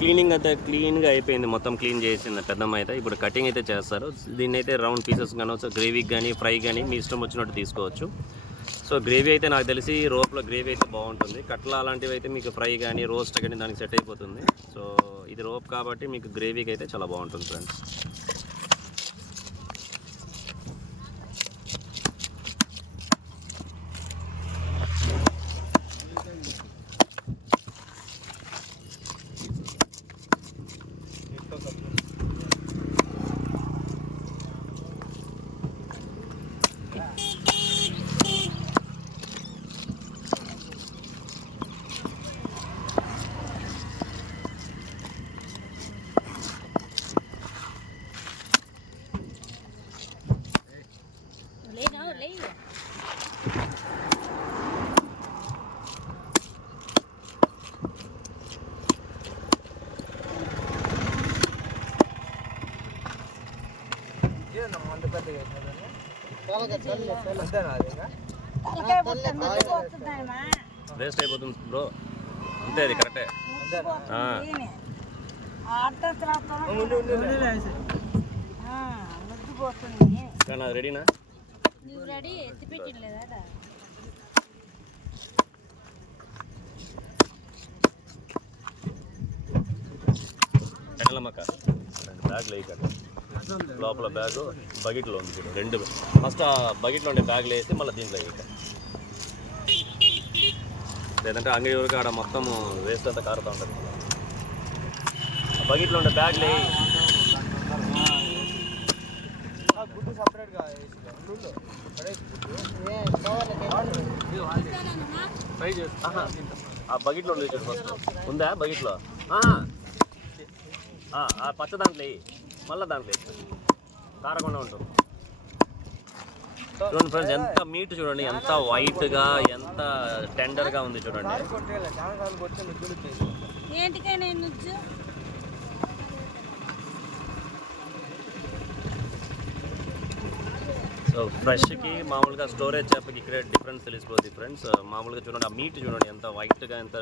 Cleaning అయితే క్లీన్గా అయిపోయింది. మొత్తం క్లీన్ చేసింది. పెద్దమ్మ అయితే ఇప్పుడు కటింగ్ అయితే చేస్తారు. దీన్ని అయితే రౌండ్ పీసెస్ కానవచ్చు గ్రేవీకి కానీ ఫ్రై కానీ మీ ఇష్టం వచ్చినట్టు తీసుకోవచ్చు. సో గ్రేవీ అయితే నాకు తెలిసి రోప్లో గ్రేవీ అయితే బాగుంటుంది. కట్ల అలాంటివి అయితే మీకు ఫ్రై కానీ రోస్ట్ కానీ దానికి సెట్ అయిపోతుంది. సో ఇది రోప్ కాబట్టి మీకు గ్రేవీకి అయితే చాలా బాగుంటుంది ఫ్రెండ్స్ తలకాయ పుట్ట ముట్టుకొస్తుందమ్మా వేస్ట్ అయిపోతుంది బ్రో అంతే అది కరెక్టే ఆ. ముద్దు పోతుంది కానీ అది రెడీనా నువ్వు రెడీ ఎత్తి పెట్టిలేదా ఎట్లమ్మక్క రెండు బ్యాగ్లు వేయక లోపల బ్యాగ్ బకెట్లో ఉంది రెండు. ఫస్ట్ ఆ బకెట్లో ఉండే బ్యాగ్లు వేసి మళ్ళీ దీంట్లో వేయక లేదంటే అంగడి వరకు ఆడ మొత్తం వేస్ట్ అంతా కారుతూ ఉంటుంది. ఆ బకెట్లో ఉండే బ్యాగ్లు వేయి. గుడ్డు సపరేట్గా ట్రై చేసి ఆ బకెట్లో ఉంది ఫస్ట్. ఉందా బకెట్లో? ఆ, ఆ పచ్చ దాంట్లో వేయి. మళ్ళీ దాంట్లో కారకుండా ఉంటుంది. చూడండి ఫ్రెండ్స్ ఎంత మీట్ చూడండి ఎంత వైట్గా ఎంత టెండర్గా ఉంది చూడండి. సో ఫ్రెష్కి మామూలుగా స్టోరేజ్ చేపకి ఇక్కడే డిఫరెన్స్ తెలిసిపోతుంది ఫ్రెండ్స్. మామూలుగా చూడండి ఆ మీట్ చూడండి ఎంత వైట్గా ఎంత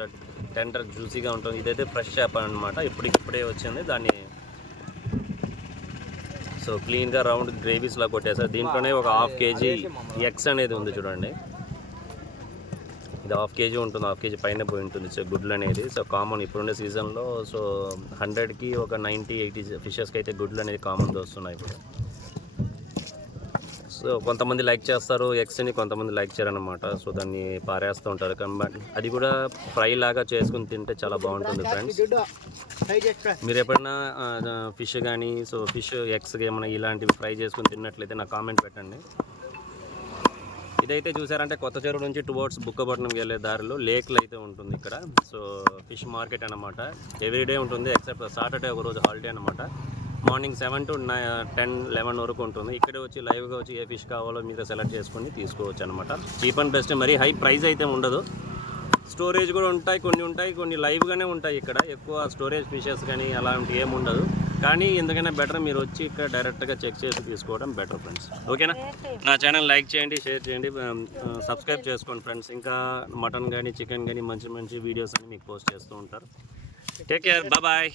టెండర్ జ్యూసీగా ఉంటుంది. ఇదైతే ఫ్రెష్ చేప అనమాట ఇప్పటికిప్పుడే వచ్చింది దాన్ని సో క్లీన్గా రౌండ్ గ్రేవీస్లా కొట్టేసారు దీంట్లోనే ఒక హాఫ్ కేజీ ఎగ్స్ అనేది ఉంది చూడండి. ఇది హాఫ్ కేజీ ఉంటుంది హాఫ్ కేజీ పైన పోయి ఉంటుంది సో గుడ్లు అనేది. సో కామన్ ఇప్పుడుండే సీజన్లో సో హండ్రెడ్కి ఒక నైంటీ ఎయిటీ ఫిషెస్కి అయితే గుడ్లు అనేది కామన్గా వస్తున్నాయి ఇప్పుడు. సో కొంతమంది లైక్ చేస్తారు ఎగ్స్ని కొంతమంది లైక్ చేయరన్నమాట. సో దాన్ని పారేస్తూ ఉంటారు. కానీ అది కూడా ఫ్రై లాగా చేసుకుని తింటే చాలా బాగుంటుంది ఫ్రెండ్స్. మీరు ఎప్పుడైనా ఫిష్ కానీ సో ఫిష్ ఎగ్స్ ఏమైనా ఇలాంటివి ఫ్రై చేసుకుని తిన్నట్లయితే నాకు కామెంట్ పెట్టండి. ఇదైతే చూసారంటే కొత్త చెరువు నుంచి టువర్డ్స్ బుక్కపట్నం వెళ్ళే దారిలో లేక్లు అయితే ఉంటుంది ఇక్కడ. సో ఫిష్ మార్కెట్ అనమాట ఎవ్రీడే ఉంటుంది ఎక్సెప్ట్ సాటర్డే ఒక రోజు హాలిడే అనమాట morning seven to ten eleven వరకు ఉంటుంది. ఇక్కడే వచ్చి లైవ్గా వచ్చి ఏ ఫిష్ కావాలో మీద సెలెక్ట్ చేసుకొని తీసుకోవచ్చు అనమాట చీప్ అండ్ బెస్ట్. మరీ హై ప్రైస్ అయితే ఉండదు. స్టోరేజ్ కూడా ఉంటాయి కొన్ని ఉంటాయి కొన్ని లైవ్గానే ఉంటాయి ఇక్కడ. ఎక్కువ స్టోరేజ్ ఫిషెస్ కానీ అలాంటివి ఏమి ఉండదు. కానీ ఎందుకైనా బెటర్ మీరు వచ్చి ఇక్కడ డైరెక్ట్గా చెక్ చేసి తీసుకోవడం బెటర్ ఫ్రెండ్స్. ఓకేనా? నా ఛానల్ లైక్ చేయండి షేర్ చేయండి. సబ్స్క్రైబ్ చేసుకోండి ఫ్రెండ్స్. ఇంకా మటన్ కానీ చికెన్ కానీ మంచి మంచి వీడియోస్ అని మీకు పోస్ట్ చేస్తూ ఉంటారు. Take care. బాయ్.